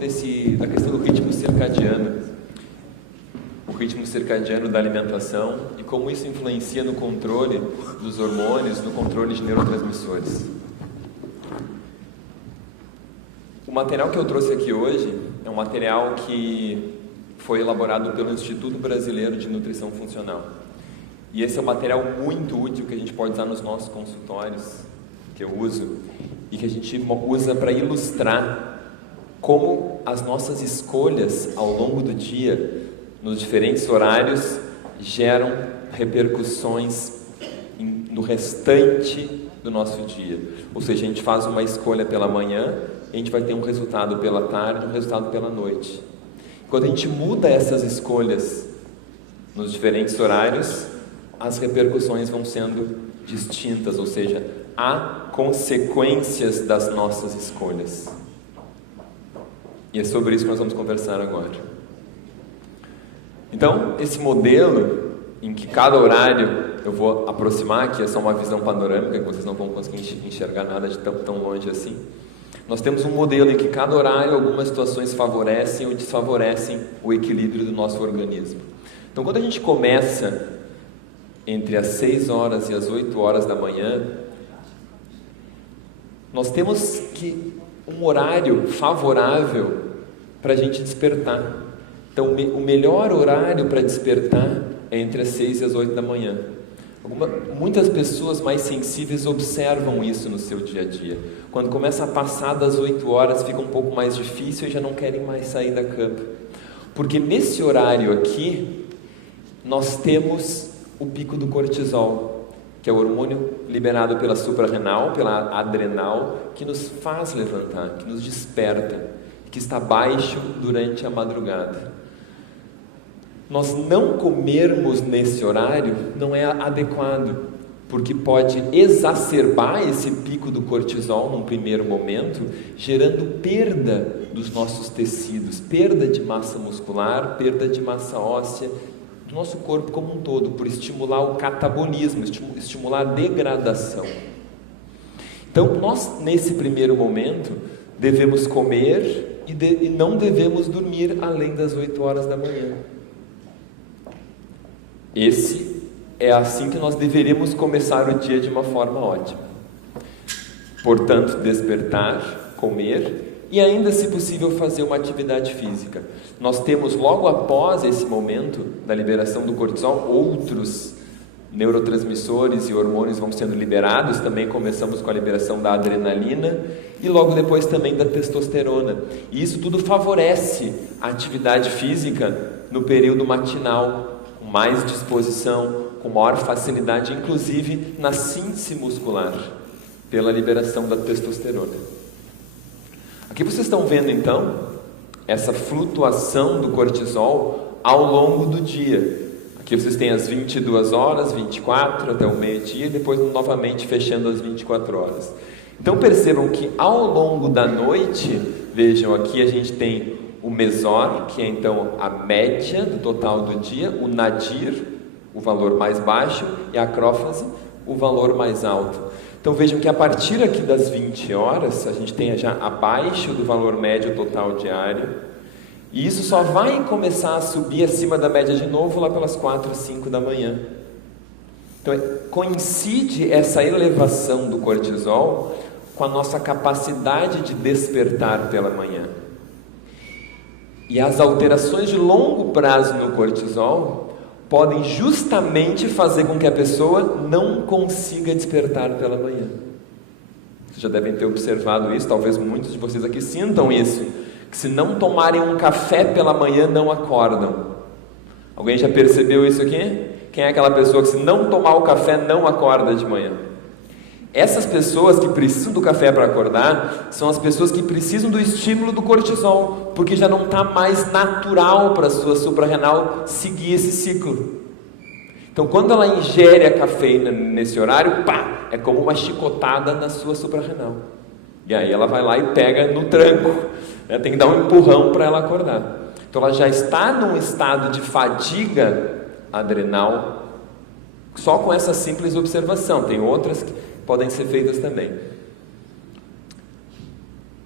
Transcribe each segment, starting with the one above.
da questão do ritmo circadiano. O ritmo circadiano da alimentação e como isso influencia no controle dos hormônios, no controle de neurotransmissores. O material que eu trouxe aqui hoje é um material que foi elaborado pelo Instituto Brasileiro de Nutrição Funcional. E esse é um material muito útil que a gente pode usar nos nossos consultórios, que eu uso, e que a gente usa para ilustrar como as nossas escolhas ao longo do dia, nos diferentes horários, geram repercussões no restante do nosso dia. Ou seja, a gente faz uma escolha pela manhã, e a gente vai ter um resultado pela tarde, um resultado pela noite. Quando a gente muda essas escolhas nos diferentes horários, as repercussões vão sendo distintas, ou seja, há consequências das nossas escolhas. E é sobre isso que nós vamos conversar agora. Então, esse modelo, em que cada horário, eu vou aproximar aqui, é só uma visão panorâmica, que vocês não vão conseguir enxergar nada de tão longe assim. Nós temos um modelo em que cada horário, algumas situações favorecem ou desfavorecem o equilíbrio do nosso organismo. Então, quando a gente começa entre as 6 horas e as 8 horas da manhã, nós temos um horário favorável para a gente despertar. Então, o melhor horário para despertar é entre as 6 e as 8 da manhã. Muitas pessoas mais sensíveis observam isso no seu dia a dia. Quando começa a passar das 8 horas, fica um pouco mais difícil e já não querem mais sair da cama. Porque nesse horário aqui, nós temos o pico do cortisol, que é o hormônio liberado pela suprarrenal, pela adrenal, que nos faz levantar, que nos desperta, que está baixo durante a madrugada. Nós não comermos nesse horário não é adequado, porque pode exacerbar esse pico do cortisol num primeiro momento, gerando perda dos nossos tecidos, perda de massa muscular, perda de massa óssea, do nosso corpo como um todo, por estimular o catabolismo, estimular a degradação. Então, nós, nesse primeiro momento, devemos comer e não devemos dormir além das 8 horas da manhã. É assim que nós deveríamos começar o dia de uma forma ótima. Portanto, despertar, comer e ainda, se possível, fazer uma atividade física. Nós temos, logo após esse momento da liberação do cortisol, outros neurotransmissores e hormônios vão sendo liberados. Também começamos com a liberação da adrenalina e logo depois também da testosterona. E isso tudo favorece a atividade física no período matinal, com mais disposição, com maior facilidade, inclusive na síntese muscular, pela liberação da testosterona. Aqui vocês estão vendo então essa flutuação do cortisol ao longo do dia. Aqui vocês têm as 22 horas, 24 até o meio-dia e depois novamente fechando as 24 horas. Então percebam que ao longo da noite, vejam aqui a gente tem o mesor, que é então a média do total do dia, o nadir, o valor mais baixo, e a acrófase, o valor mais alto. Então vejam que a partir aqui das 20 horas, a gente tem já abaixo do valor médio total diário, e isso só vai começar a subir acima da média de novo lá pelas 4, 5 da manhã. Então coincide essa elevação do cortisol com a nossa capacidade de despertar pela manhã. E as alterações de longo prazo no cortisol podem justamente fazer com que a pessoa não consiga despertar pela manhã. Vocês já devem ter observado isso, talvez muitos de vocês aqui sintam isso, que se não tomarem um café pela manhã, não acordam. Alguém já percebeu isso aqui? Quem é aquela pessoa que se não tomar o café, não acorda de manhã? Essas pessoas que precisam do café para acordar são as pessoas que precisam do estímulo do cortisol, porque já não está mais natural para a sua suprarrenal seguir esse ciclo. Então, quando ela ingere a cafeína nesse horário, pá, é como uma chicotada na sua suprarrenal. E aí ela vai lá e pega no tranco, né? Tem que dar um empurrão para ela acordar. Então, ela já está num estado de fadiga adrenal, só com essa simples observação. Tem outras que podem ser feitas também.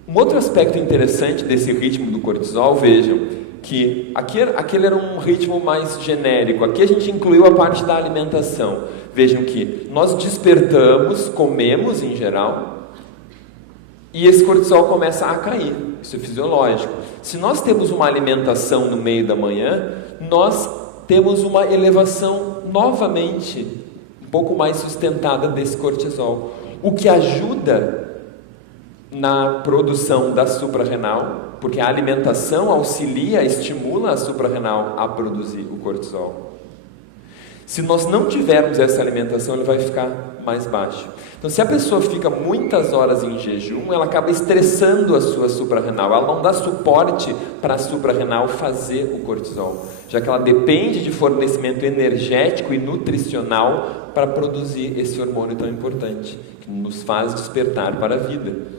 Um outro aspecto interessante desse ritmo do cortisol, vejam, que aquele era um ritmo mais genérico. Aqui a gente incluiu a parte da alimentação. Vejam que nós despertamos, comemos em geral, e esse cortisol começa a cair. Isso é fisiológico. Se nós temos uma alimentação no meio da manhã, nós temos uma elevação novamente um pouco mais sustentada desse cortisol, o que ajuda na produção da suprarrenal, porque a alimentação auxilia, estimula a suprarrenal a produzir o cortisol. Se nós não tivermos essa alimentação, ele vai ficar mais baixo. Então, se a pessoa fica muitas horas em jejum, ela acaba estressando a sua suprarrenal. Ela não dá suporte para a suprarrenal fazer o cortisol, já que ela depende de fornecimento energético e nutricional para produzir esse hormônio tão importante, que nos faz despertar para a vida.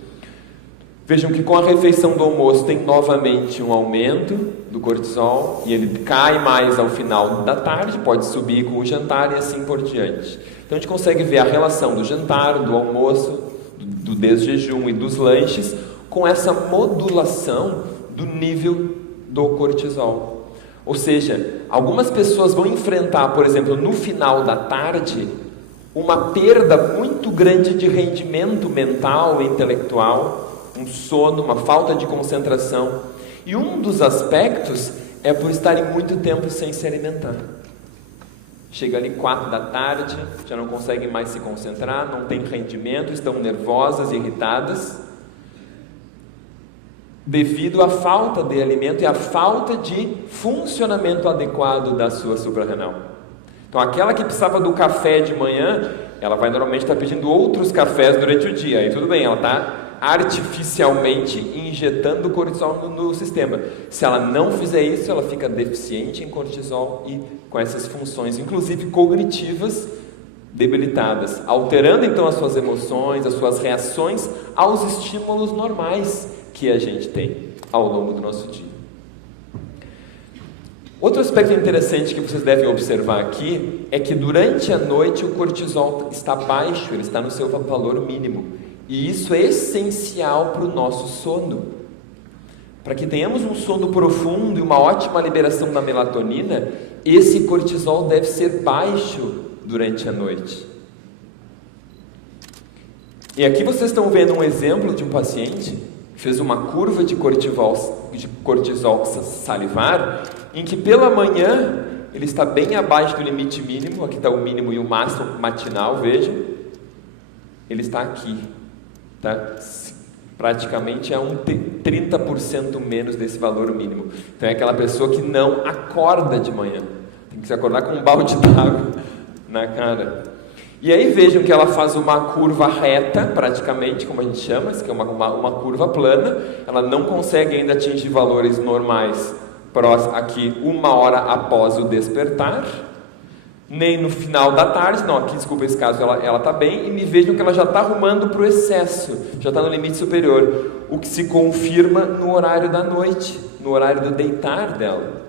Vejam que com a refeição do almoço tem novamente um aumento do cortisol e ele cai mais ao final da tarde, pode subir com o jantar e assim por diante. Então a gente consegue ver a relação do jantar, do almoço, do desjejum e dos lanches com essa modulação do nível do cortisol. Ou seja, algumas pessoas vão enfrentar, por exemplo, no final da tarde, uma perda muito grande de rendimento mental e intelectual, um sono, uma falta de concentração. E um dos aspectos é por estarem muito tempo sem se alimentar. Chega ali 4 da tarde, já não conseguem mais se concentrar, não tem rendimento, estão nervosas, irritadas, devido à falta de alimento e à falta de funcionamento adequado da sua suprarrenal. Então, aquela que precisava do café de manhã, ela vai normalmente estar pedindo outros cafés durante o dia. Aí tudo bem, ela está artificialmente injetando cortisol no sistema. Se ela não fizer isso, ela fica deficiente em cortisol e com essas funções, inclusive cognitivas, debilitadas, alterando então as suas emoções, as suas reações aos estímulos normais que a gente tem ao longo do nosso dia. Outro aspecto interessante que vocês devem observar aqui é que durante a noite o cortisol está baixo, ele está no seu valor mínimo. E isso é essencial para o nosso sono. Para que tenhamos um sono profundo e uma ótima liberação da melatonina, esse cortisol deve ser baixo durante a noite. E aqui vocês estão vendo um exemplo de um paciente que fez uma curva de cortisol salivar, em que pela manhã ele está bem abaixo do limite mínimo, aqui está o mínimo e o máximo matinal, vejam, ele está aqui. Tá? Praticamente é 30% menos desse valor mínimo. Então é aquela pessoa que não acorda de manhã, tem que se acordar com um balde d'água na cara. E aí vejam que ela faz uma curva reta, praticamente, como a gente chama, que é uma curva plana. Ela não consegue ainda atingir valores normais aqui 1 hora após o despertar, nem no final da tarde. Não, aqui, desculpa, esse caso ela está bem, e me vejam que ela já está arrumando para o excesso, já está no limite superior, o que se confirma no horário da noite, no horário do deitar dela.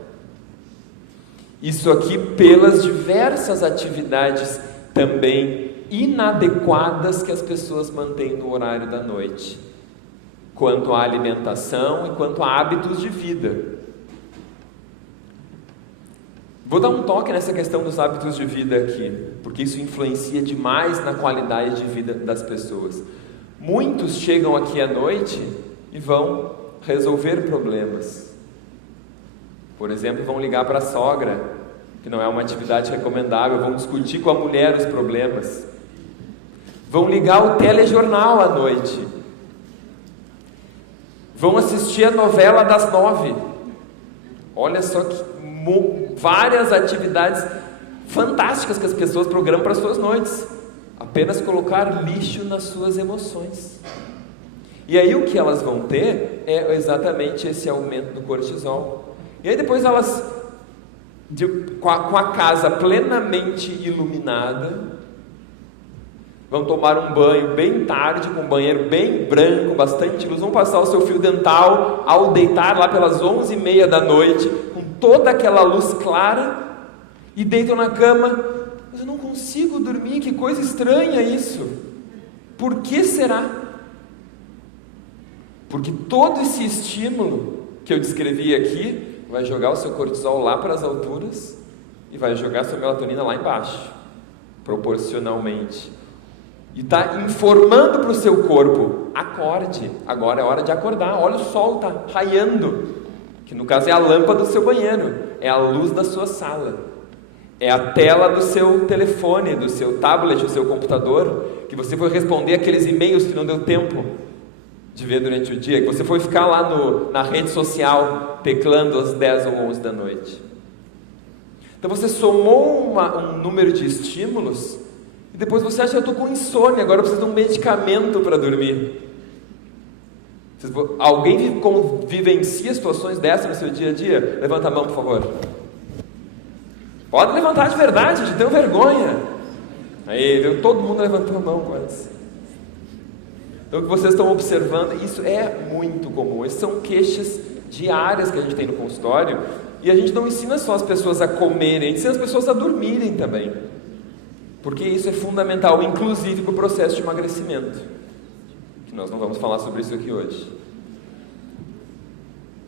Isso aqui pelas diversas atividades também inadequadas que as pessoas mantêm no horário da noite, quanto à alimentação e quanto a hábitos de vida. Vou dar um toque nessa questão dos hábitos de vida aqui, porque isso influencia demais na qualidade de vida das pessoas. Muitos chegam aqui à noite e vão resolver problemas. Por exemplo, vão ligar para a sogra, que não é uma atividade recomendável, vão discutir com a mulher os problemas. Vão ligar o telejornal à noite. Vão assistir a novela das 9. Olha só que várias atividades fantásticas que as pessoas programam para as suas noites. Apenas colocar lixo nas suas emoções. E aí o que elas vão ter é exatamente esse aumento do cortisol. E aí depois elas, com a casa plenamente iluminada, vão tomar um banho bem tarde, com um banheiro bem branco, bastante luz, vão passar o seu fio dental ao deitar lá pelas 11h30 da noite, com toda aquela luz clara, e deitam na cama. Mas eu não consigo dormir, que coisa estranha isso. Por que será? Porque todo esse estímulo que eu descrevi aqui vai jogar o seu cortisol lá para as alturas e vai jogar a sua melatonina lá embaixo, proporcionalmente. E está informando para o seu corpo: acorde, agora é hora de acordar, olha o sol, está raiando, que no caso é a lâmpada do seu banheiro, é a luz da sua sala, é a tela do seu telefone, do seu tablet, do seu computador, que você foi responder aqueles e-mails que não deu tempo de ver durante o dia, que você foi ficar lá na rede social teclando às 10 ou 11 da noite. Então você somou um número de estímulos e depois você acha: eu estou com insônia, agora eu preciso de um medicamento para dormir. Alguém vivencia situações dessas no seu dia a dia? Levanta a mão, por favor. Pode levantar de verdade, gente, tenho vergonha. Aí, viu? Todo mundo levantou a mão quase. Então, o que vocês estão observando, isso é muito comum. Essas são queixas diárias que a gente tem no consultório. E a gente não ensina só as pessoas a comerem, a gente ensina as pessoas a dormirem também. Porque isso é fundamental, inclusive para o processo de emagrecimento. Que nós não vamos falar sobre isso aqui hoje.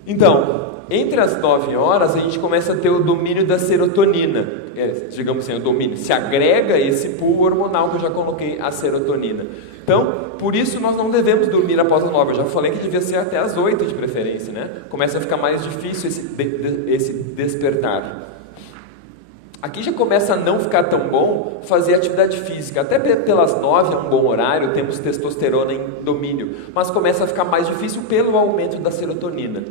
Então, entre as 9 horas, a gente começa a ter o domínio da serotonina. Digamos assim, o domínio. Se agrega esse pool hormonal que eu já coloquei, a serotonina. Então, por isso nós não devemos dormir após as 9. Eu já falei que devia ser até as 8 de preferência, né? Começa a ficar mais difícil esse despertar. Aqui já começa a não ficar tão bom fazer atividade física. Até pelas 9 é um bom horário, temos testosterona em domínio. Mas começa a ficar mais difícil pelo aumento da serotonina.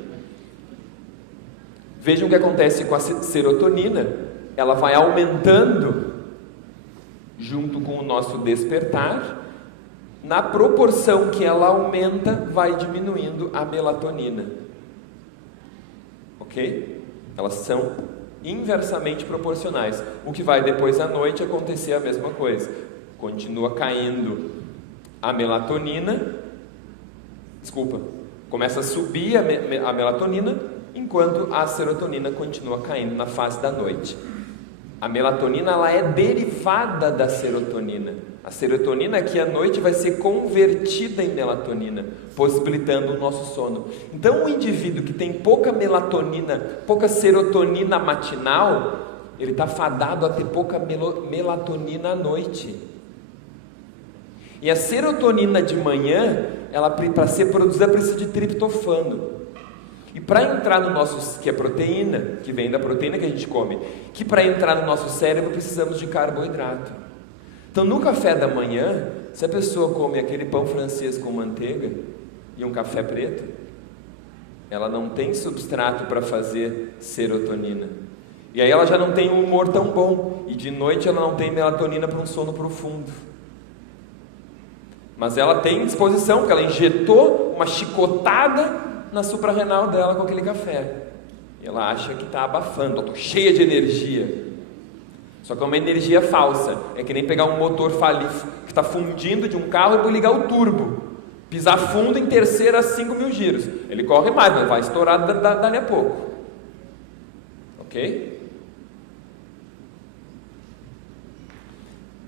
Vejam o que acontece com a serotonina. Ela vai aumentando junto com o nosso despertar. Na proporção que ela aumenta, vai diminuindo a melatonina. Ok? Elas são inversamente proporcionais. O que vai depois à noite acontecer a mesma coisa. Continua caindo a melatonina. Começa a subir a melatonina, enquanto a serotonina continua caindo na fase da noite. A melatonina, ela é derivada da serotonina. A serotonina aqui à noite vai ser convertida em melatonina, possibilitando o nosso sono. Então, o indivíduo que tem pouca melatonina, pouca serotonina matinal, ele está fadado a ter pouca melatonina à noite. E a serotonina de manhã, ela para ser produzida precisa de triptofano. E para entrar no nosso, que é proteína, que vem da proteína que a gente come, que para entrar no nosso cérebro precisamos de carboidrato. Então no café da manhã, se a pessoa come aquele pão francês com manteiga e um café preto, ela não tem substrato para fazer serotonina. E aí ela já não tem um humor tão bom, e de noite ela não tem melatonina para um sono profundo. Mas ela tem disposição, porque ela injetou uma chicotada na suprarrenal dela com aquele café. E ela acha que está abafando, estou cheia de energia. Só que é uma energia falsa. É que nem pegar um motor que está fundindo de um carro e ligar o turbo. Pisar fundo em terceira a 5.000 giros. Ele corre mais, mas vai estourar dali a pouco. Ok?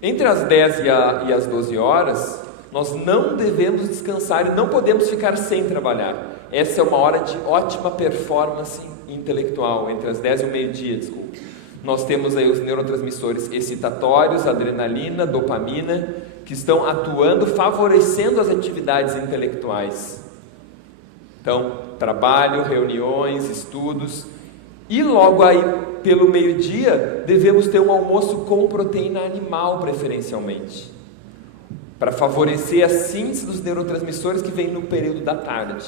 Entre as 10 e as 12 horas, nós não devemos descansar e não podemos ficar sem trabalhar. Essa é uma hora de ótima performance intelectual, entre as 10 e o meio-dia, desculpa. Nós temos aí os neurotransmissores excitatórios, adrenalina, dopamina, que estão atuando, favorecendo as atividades intelectuais. Então, trabalho, reuniões, estudos. E logo aí, pelo meio-dia, devemos ter um almoço com proteína animal, preferencialmente, para favorecer a síntese dos neurotransmissores que vem no período da tarde.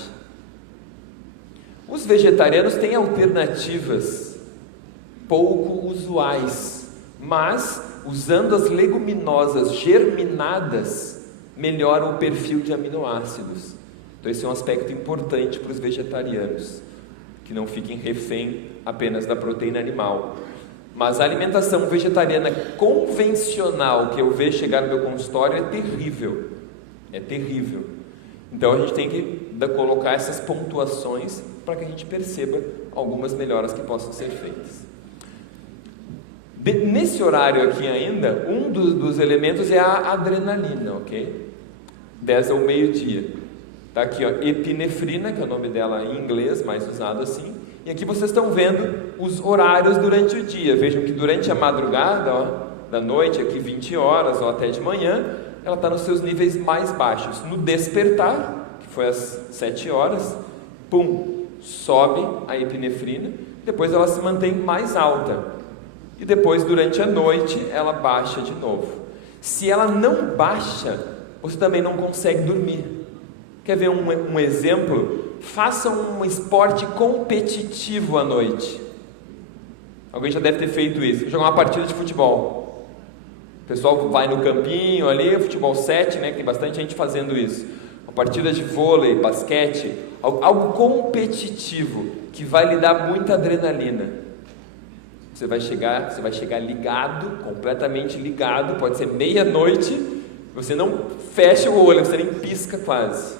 Os vegetarianos têm alternativas pouco usuais, mas usando as leguminosas germinadas, melhoram o perfil de aminoácidos. Então esse é um aspecto importante para os vegetarianos, que não fiquem refém apenas da proteína animal. Mas a alimentação vegetariana convencional que eu vejo chegar no meu consultório é terrível. É terrível. Então a gente tem que colocar essas pontuações para que a gente perceba algumas melhoras que possam ser feitas. Nesse horário aqui ainda, um dos elementos é a adrenalina, ok? 10 ao meio-dia. Tá aqui, ó, epinefrina, que é o nome dela em inglês, mais usado assim. E aqui vocês estão vendo os horários durante o dia. Vejam que durante a madrugada, ó, da noite, aqui 20 horas ou até de manhã, ela está nos seus níveis mais baixos. No despertar, que foi às 7 horas, pum, sobe a epinefrina, depois ela se mantém mais alta. E depois, durante a noite, ela baixa de novo. Se ela não baixa, você também não consegue dormir. Quer ver um exemplo? Faça um esporte competitivo à noite. Alguém já deve ter feito isso. Jogar uma partida de futebol. O pessoal vai no campinho ali, futebol 7, né? Tem bastante gente fazendo isso. Uma partida de vôlei, basquete, algo competitivo que vai lhe dar muita adrenalina. Você vai chegar ligado, completamente ligado. Pode ser meia-noite. Você não fecha o olho, você nem pisca quase.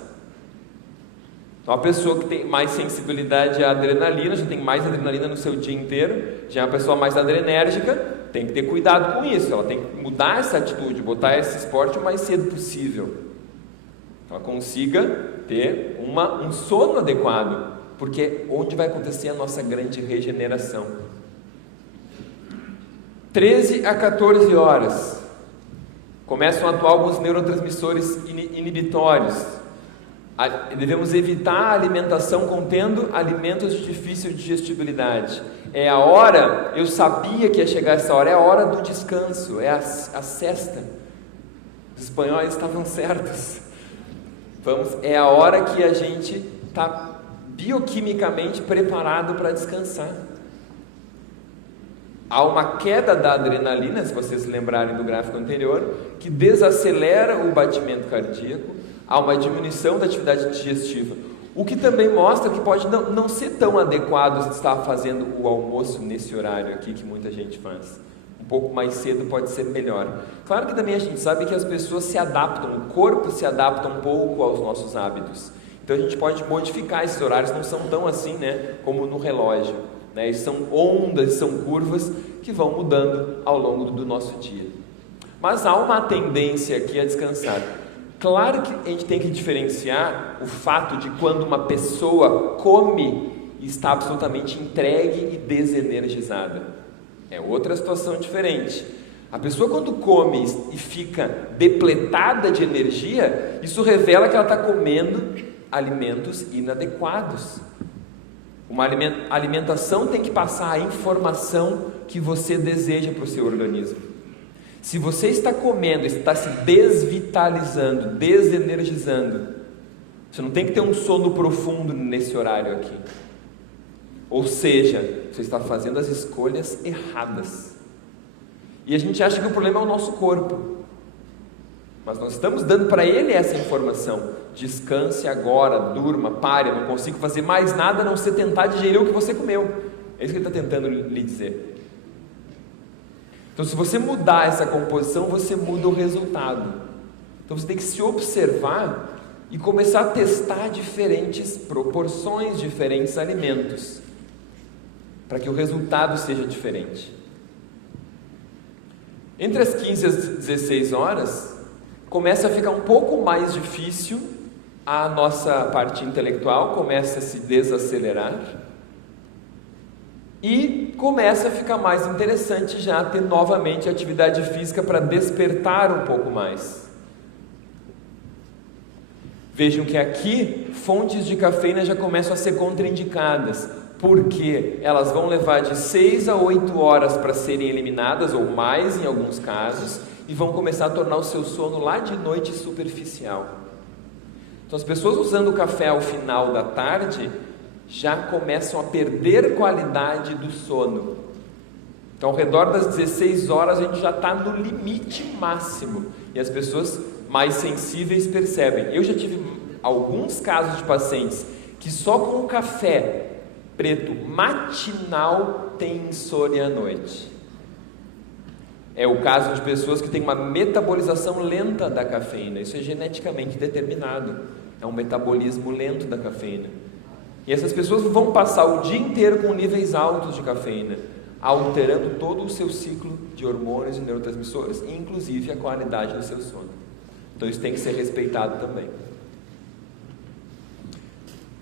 Então, a pessoa que tem mais sensibilidade à adrenalina, já tem mais adrenalina no seu dia inteiro, já é uma pessoa mais adrenérgica, tem que ter cuidado com isso. Ela tem que mudar essa atitude, botar esse esporte o mais cedo possível. Ela consiga ter um sono adequado, porque é onde vai acontecer a nossa grande regeneração. 13 a 14 horas começam a atuar alguns neurotransmissores inibitórios. Devemos evitar a alimentação contendo alimentos de difícil digestibilidade. É a hora, eu sabia que ia chegar essa hora, é a hora do descanso, é a sesta. Os espanhóis estavam certos. É a hora que a gente está bioquimicamente preparado para descansar. Há uma queda da adrenalina, se vocês lembrarem do gráfico anterior, que desacelera o batimento cardíaco. Há uma diminuição da atividade digestiva, o que também mostra que pode não ser tão adequado estar fazendo o almoço nesse horário aqui que muita gente faz. Um pouco mais cedo pode ser melhor. Claro que também a gente sabe que as pessoas se adaptam, o corpo se adapta um pouco aos nossos hábitos. Então a gente pode modificar esses horários, não são tão assim, né, como no relógio, né? Eles são ondas, são curvas que vão mudando ao longo do nosso dia. Mas há uma tendência aqui a descansar. Claro que a gente tem que diferenciar o fato de quando uma pessoa come e está absolutamente entregue e desenergizada. É outra situação diferente. A pessoa quando come e fica depletada de energia, isso revela que ela está comendo alimentos inadequados. Uma alimentação tem que passar a informação que você deseja para o seu organismo. Se você está comendo, está se desvitalizando, desenergizando, você não tem que ter um sono profundo nesse horário aqui. Ou seja, você está fazendo as escolhas erradas. E a gente acha que o problema é o nosso corpo. Mas nós estamos dando para ele essa informação. Descanse agora, durma, pare, não consigo fazer mais nada a não ser tentar digerir o que você comeu. É isso que ele está tentando lhe dizer. Então, se você mudar essa composição, você muda o resultado. Então, você tem que se observar e começar a testar diferentes proporções, diferentes alimentos, para que o resultado seja diferente. Entre as 15 e as 16 horas, começa a ficar um pouco mais difícil, a nossa parte intelectual começa a se desacelerar, e começa a ficar mais interessante já ter novamente atividade física para despertar um pouco mais. Vejam que aqui fontes de cafeína já começam a ser contraindicadas, porque elas vão levar de 6 a 8 horas para serem eliminadas, ou mais em alguns casos, e vão começar a tornar o seu sono lá de noite superficial. Então as pessoas usando o café ao final da tarde já começam a perder qualidade do sono. Então, ao redor das 16 horas, a gente já está no limite máximo. E as pessoas mais sensíveis percebem. Eu já tive alguns casos de pacientes que só com o café preto matinal tem insônia à noite. É o caso de pessoas que têm uma metabolização lenta da cafeína. Isso é geneticamente determinado. É um metabolismo lento da cafeína. E essas pessoas vão passar o dia inteiro com níveis altos de cafeína, alterando todo o seu ciclo de hormônios e neurotransmissores, e inclusive a qualidade do seu sono. Então isso tem que ser respeitado também.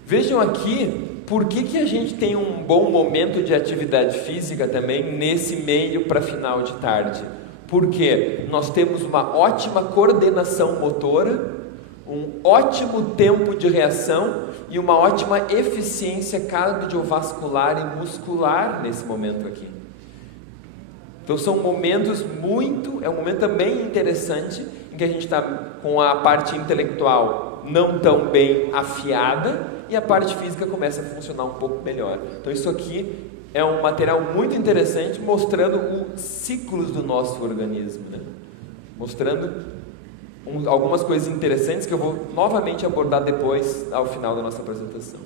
Vejam aqui por que a gente tem um bom momento de atividade física também nesse meio para final de tarde. Porque nós temos uma ótima coordenação motora, um ótimo tempo de reação e uma ótima eficiência cardiovascular e muscular nesse momento aqui. Então são momentos é um momento também interessante em que a gente está com a parte intelectual não tão bem afiada e a parte física começa a funcionar um pouco melhor. Então isso aqui é um material muito interessante mostrando os ciclos do nosso organismo, né? Mostrando algumas coisas interessantes que eu vou novamente abordar depois ao final da nossa apresentação.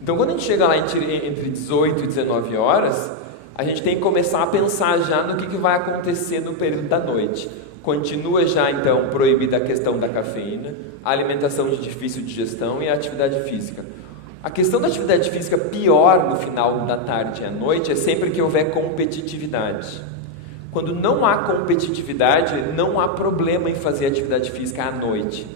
Então quando a gente chega lá entre 18 e 19 horas, a gente tem que começar a pensar já no que vai acontecer no período da noite. Continua já então proibida a questão da cafeína, a alimentação de difícil digestão e a atividade física. A questão da atividade física pior no final da tarde e à noite é sempre que houver competitividade. Quando não há competitividade, não há problema em fazer atividade física à noite.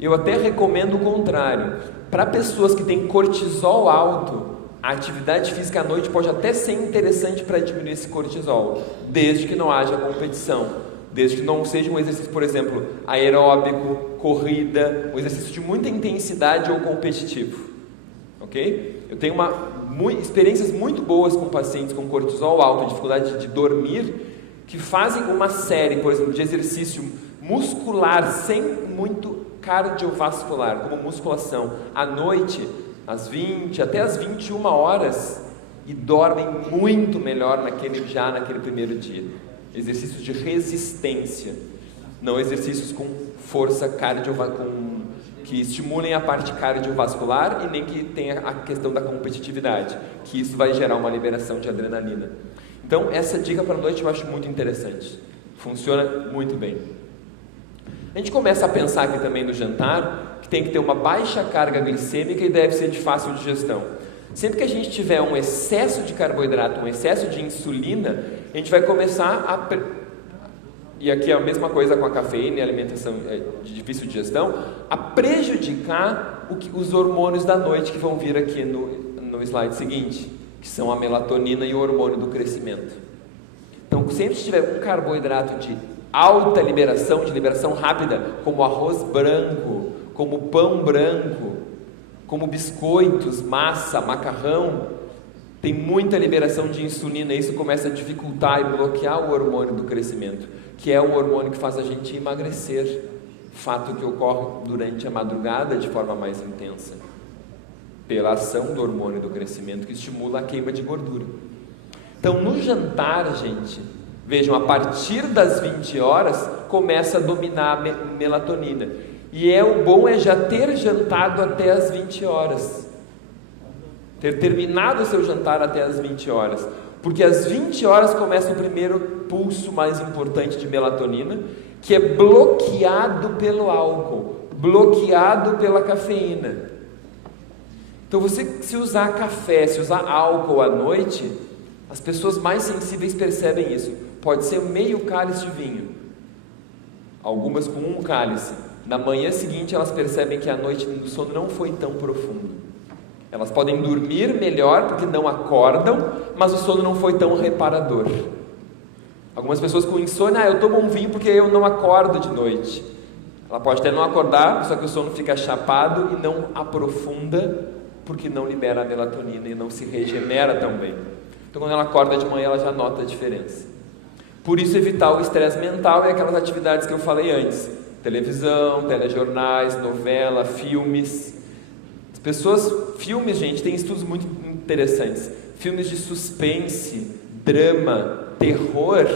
Eu até recomendo o contrário. Para pessoas que têm cortisol alto, a atividade física à noite pode até ser interessante para diminuir esse cortisol, desde que não haja competição, desde que não seja um exercício, por exemplo, aeróbico, corrida, um exercício de muita intensidade ou competitivo. Ok? Eu tenho experiências muito boas com pacientes com cortisol alto, dificuldade de dormir, que fazem uma série, por exemplo, de exercício muscular sem muito cardiovascular, como musculação, à noite, às 20 até às 21 horas, e dormem muito melhor naquele primeiro dia. Exercícios de resistência, não exercícios com força que estimulem a parte cardiovascular e nem que tenha a questão da competitividade, que isso vai gerar uma liberação de adrenalina. Então essa dica para a noite eu acho muito interessante, funciona muito bem. A gente começa a pensar aqui também no jantar, que tem que ter uma baixa carga glicêmica e deve ser de fácil digestão. Sempre que a gente tiver um excesso de carboidrato, um excesso de insulina, a gente vai começar e aqui é a mesma coisa com a cafeína e a alimentação de difícil digestão, a prejudicar os hormônios da noite que vão vir aqui no slide seguinte, que são a melatonina e o hormônio do crescimento. Então, sempre que tiver um carboidrato de alta liberação, de liberação rápida, como arroz branco, como pão branco, como biscoitos, massa, macarrão, tem muita liberação de insulina, e isso começa a dificultar e bloquear o hormônio do crescimento, que é o hormônio que faz a gente emagrecer, fato que ocorre durante a madrugada de forma mais intensa, pela ação do hormônio do crescimento que estimula a queima de gordura. Então no jantar, gente, vejam, a partir das 20 horas começa a dominar a melatonina, e o bom é já ter jantado até as 20 horas, ter terminado o seu jantar até as 20 horas, porque às 20 horas começa o primeiro pulso mais importante de melatonina, que é bloqueado pelo álcool, bloqueado pela cafeína. Então você, se usar café, se usar álcool à noite, as pessoas mais sensíveis percebem isso. Pode ser meio cálice de vinho, algumas com um cálice. Na manhã seguinte elas percebem que a noite do sono não foi tão profundo. Elas podem dormir melhor porque não acordam, mas o sono não foi tão reparador. Algumas pessoas com insônia, eu tomo um vinho porque eu não acordo de noite. Ela pode até não acordar, só que o sono fica chapado e não aprofunda, porque não libera a melatonina e não se regenera tão bem. Então quando ela acorda de manhã, ela já nota a diferença. Por isso evitar o estresse mental e aquelas atividades que eu falei antes. Televisão, telejornais, novela, filmes. Filmes, gente, tem estudos muito interessantes. Filmes de suspense, drama, terror,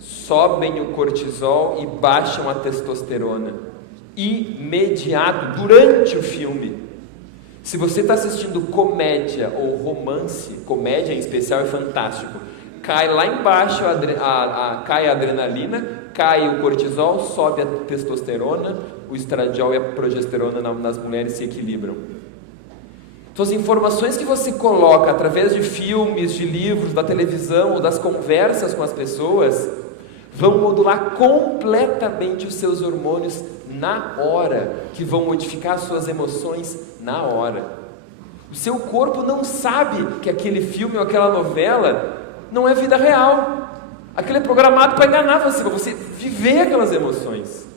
sobem o cortisol e baixam a testosterona. Imediato, durante o filme. Se você está assistindo comédia ou romance, comédia em especial é fantástico. Cai lá embaixo, cai a adrenalina, cai o cortisol, sobe a testosterona, o estradiol e a progesterona nas mulheres se equilibram. Então as informações que você coloca através de filmes, de livros, da televisão ou das conversas com as pessoas vão modular completamente os seus hormônios na hora, que vão modificar suas emoções na hora. O seu corpo não sabe que aquele filme ou aquela novela não é vida real. Aquilo é programado para enganar você, para você viver aquelas emoções.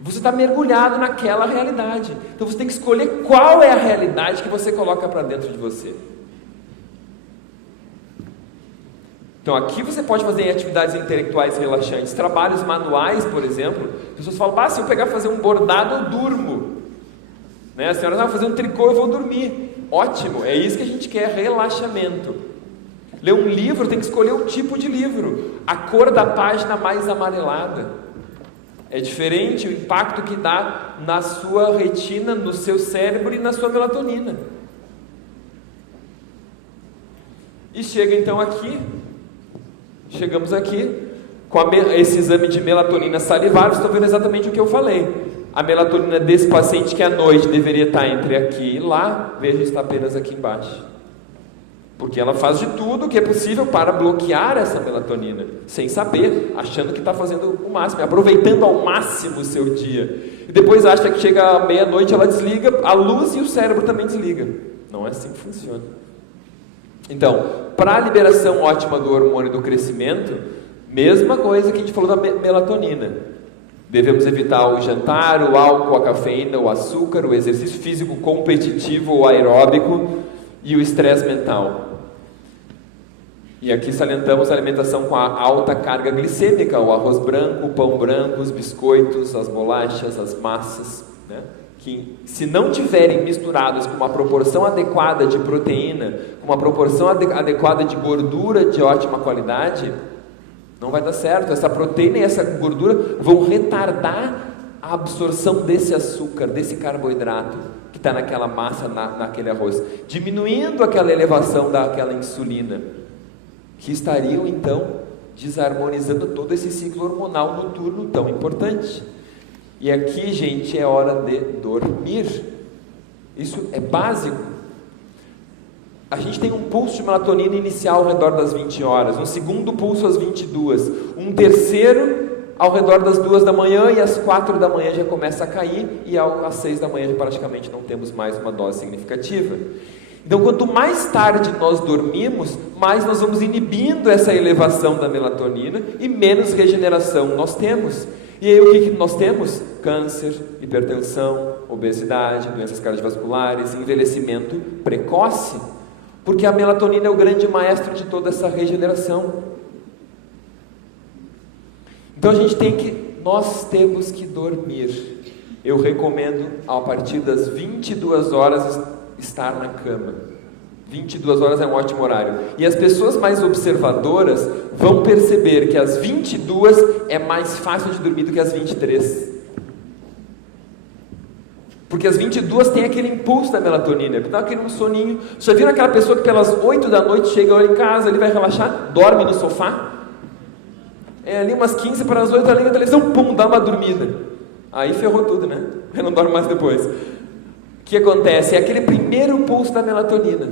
Você está mergulhado naquela realidade. Então você tem que escolher qual é a realidade que você coloca para dentro de você. Então aqui você pode fazer atividades intelectuais relaxantes, trabalhos manuais, por exemplo. As pessoas falam, se eu pegar fazer um bordado, eu durmo. Né? A senhora vai fazer um tricô, eu vou dormir. Ótimo, é isso que a gente quer, relaxamento. Ler um livro, tem que escolher o tipo de livro, a cor da página mais amarelada. É diferente o impacto que dá na sua retina, no seu cérebro e na sua melatonina. E chega então aqui, chegamos aqui, com esse exame de melatonina salivar, vocês estão vendo exatamente o que eu falei. A melatonina desse paciente que à noite deveria estar entre aqui e lá, veja, está apenas aqui embaixo. Porque ela faz de tudo o que é possível para bloquear essa melatonina, sem saber, achando que está fazendo o máximo, aproveitando ao máximo o seu dia. E depois acha que chega à meia-noite, ela desliga a luz e o cérebro também desliga. Não é assim que funciona. Então, para a liberação ótima do hormônio do crescimento, mesma coisa que a gente falou da melatonina. Devemos evitar o jantar, o álcool, a cafeína, o açúcar, o exercício físico competitivo ou aeróbico e o estresse mental. E aqui salientamos a alimentação com a alta carga glicêmica, o arroz branco, o pão branco, os biscoitos, as bolachas, as massas, né? Que se não tiverem misturados com uma proporção adequada de proteína, com uma proporção adequada de gordura de ótima qualidade, não vai dar certo. Essa proteína e essa gordura vão retardar a absorção desse açúcar, desse carboidrato que está naquela massa, naquele arroz, diminuindo aquela elevação daquela insulina, que estariam então desarmonizando todo esse ciclo hormonal noturno tão importante. E aqui, gente, é hora de dormir. Isso é básico. A gente tem um pulso de melatonina inicial ao redor das 20 horas, um segundo pulso às 22, um terceiro ao redor das 2 da manhã, e às 4 da manhã já começa a cair, e às 6 da manhã já praticamente não temos mais uma dose significativa. Então, quanto mais tarde nós dormimos, mais nós vamos inibindo essa elevação da melatonina e menos regeneração nós temos. E aí o que nós temos? Câncer, hipertensão, obesidade, doenças cardiovasculares, envelhecimento precoce, porque a melatonina é o grande maestro de toda essa regeneração. Então nós temos que dormir. Eu recomendo a partir das 22 horas estar na cama. 22 horas é um ótimo horário. E as pessoas mais observadoras vão perceber que às 22 é mais fácil de dormir do que às 23. Porque às 22 tem aquele impulso da melatonina, dá aquele soninho. Você já viu aquela pessoa que pelas 8 da noite chega em casa, ele vai relaxar, dorme no sofá? É ali umas 15 para as 8, ela liga a televisão, pum, dá uma dormida. Aí ferrou tudo, né? Ele não dorme mais depois. O que acontece? É aquele primeiro pulso da melatonina.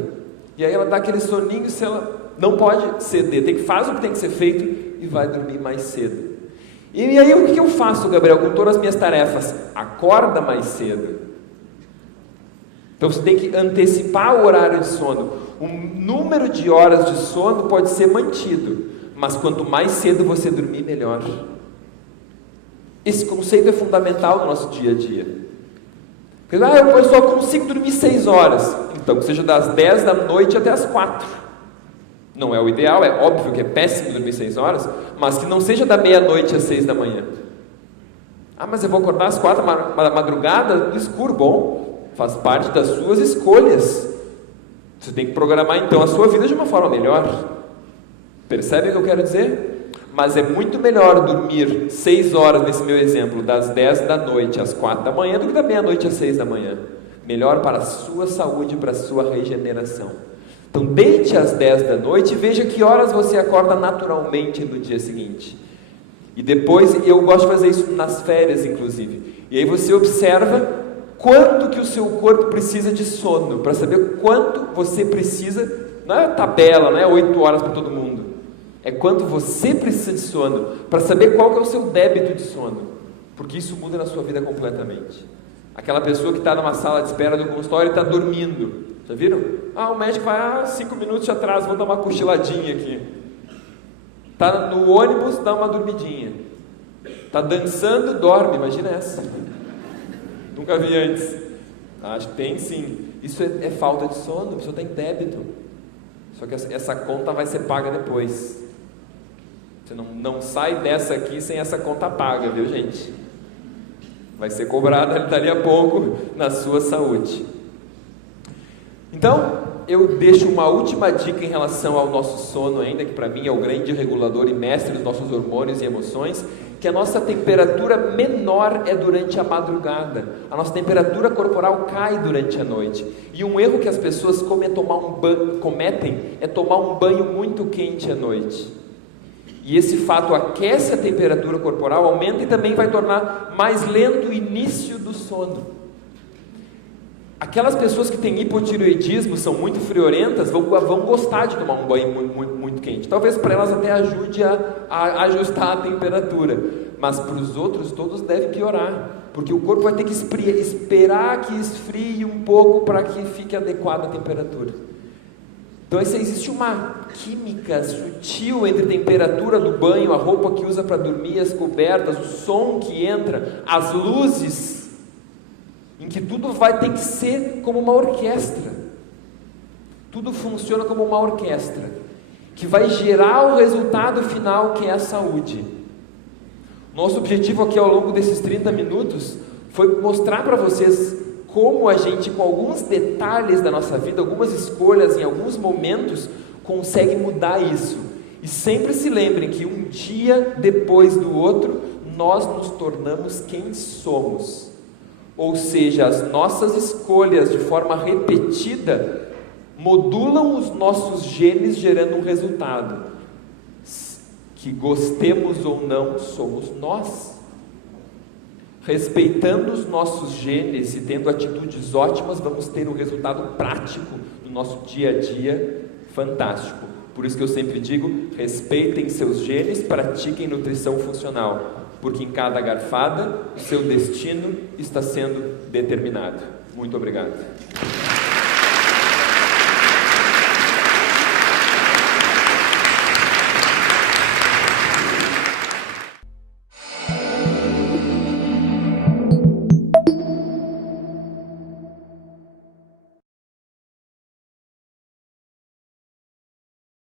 E aí ela dá aquele soninho, se ela não pode ceder, faz o que tem que ser feito e vai dormir mais cedo. E aí o que eu faço, Gabriel, com todas as minhas tarefas? Acorda mais cedo. Então você tem que antecipar o horário de sono. O número de horas de sono pode ser mantido, mas quanto mais cedo você dormir, melhor. Esse conceito é fundamental no nosso dia a dia. Eu só consigo dormir 6 horas. Então, que seja das 10 da noite até as 4. Não é o ideal, é óbvio que é péssimo dormir 6 horas, mas que não seja da meia-noite às 6 da manhã. Mas eu vou acordar às 4 da madrugada, no escuro. Bom, faz parte das suas escolhas. Você tem que programar então a sua vida de uma forma melhor. Percebe o que eu quero dizer? Mas é muito melhor dormir 6 horas, nesse meu exemplo, das 10 da noite às 4 da manhã, do que da meia-noite às 6 da manhã. Melhor para a sua saúde, para a sua regeneração. Então, deite às 10 da noite e veja que horas você acorda naturalmente no dia seguinte. E depois, eu gosto de fazer isso nas férias, inclusive. E aí você observa quanto que o seu corpo precisa de sono, para saber quanto você precisa. Não é tabela, não é 8 horas para todo mundo. É quanto você precisa de sono, para saber qual que é o seu débito de sono, porque isso muda na sua vida completamente. Aquela pessoa que está numa sala de espera do consultório e está dormindo, já viram? O médico vai 5 minutos de atraso, vou dar uma cochiladinha aqui. Está no ônibus, dá uma dormidinha. Está dançando, dorme, imagina essa. Nunca vi antes. Acho que tem sim. Isso é falta de sono, a pessoa tem débito. Só que essa conta vai ser paga depois. Você não sai dessa aqui sem essa conta paga, viu, gente? Vai ser cobrada dali a pouco na sua saúde. Então, eu deixo uma última dica em relação ao nosso sono ainda, que para mim é o grande regulador e mestre dos nossos hormônios e emoções, que a nossa temperatura menor é durante a madrugada. A nossa temperatura corporal cai durante a noite. E um erro que as pessoas cometem é tomar um banho muito quente à noite. E esse fato aquece a temperatura corporal, aumenta e também vai tornar mais lento o início do sono. Aquelas pessoas que têm hipotireoidismo, são muito friorentas, vão gostar de tomar um banho muito quente. Talvez para elas até ajude a ajustar a temperatura. Mas para os outros, todos devem piorar. Porque o corpo vai ter que esperar que esfrie um pouco para que fique adequada a temperatura. Então existe uma química sutil entre a temperatura do banho, a roupa que usa para dormir, as cobertas, o som que entra, as luzes, em que tudo vai ter que ser como uma orquestra. Tudo funciona como uma orquestra, que vai gerar o resultado final, que é a saúde. Nosso objetivo aqui ao longo desses 30 minutos foi mostrar para vocês como a gente, com alguns detalhes da nossa vida, algumas escolhas em alguns momentos, consegue mudar isso. E sempre se lembrem que um dia depois do outro, nós nos tornamos quem somos. Ou seja, as nossas escolhas de forma repetida modulam os nossos genes, gerando um resultado. Que gostemos ou não, somos nós. Respeitando os nossos genes e tendo atitudes ótimas, vamos ter um resultado prático no nosso dia a dia fantástico. Por isso que eu sempre digo, respeitem seus genes, pratiquem nutrição funcional, porque em cada garfada, o seu destino está sendo determinado. Muito obrigado.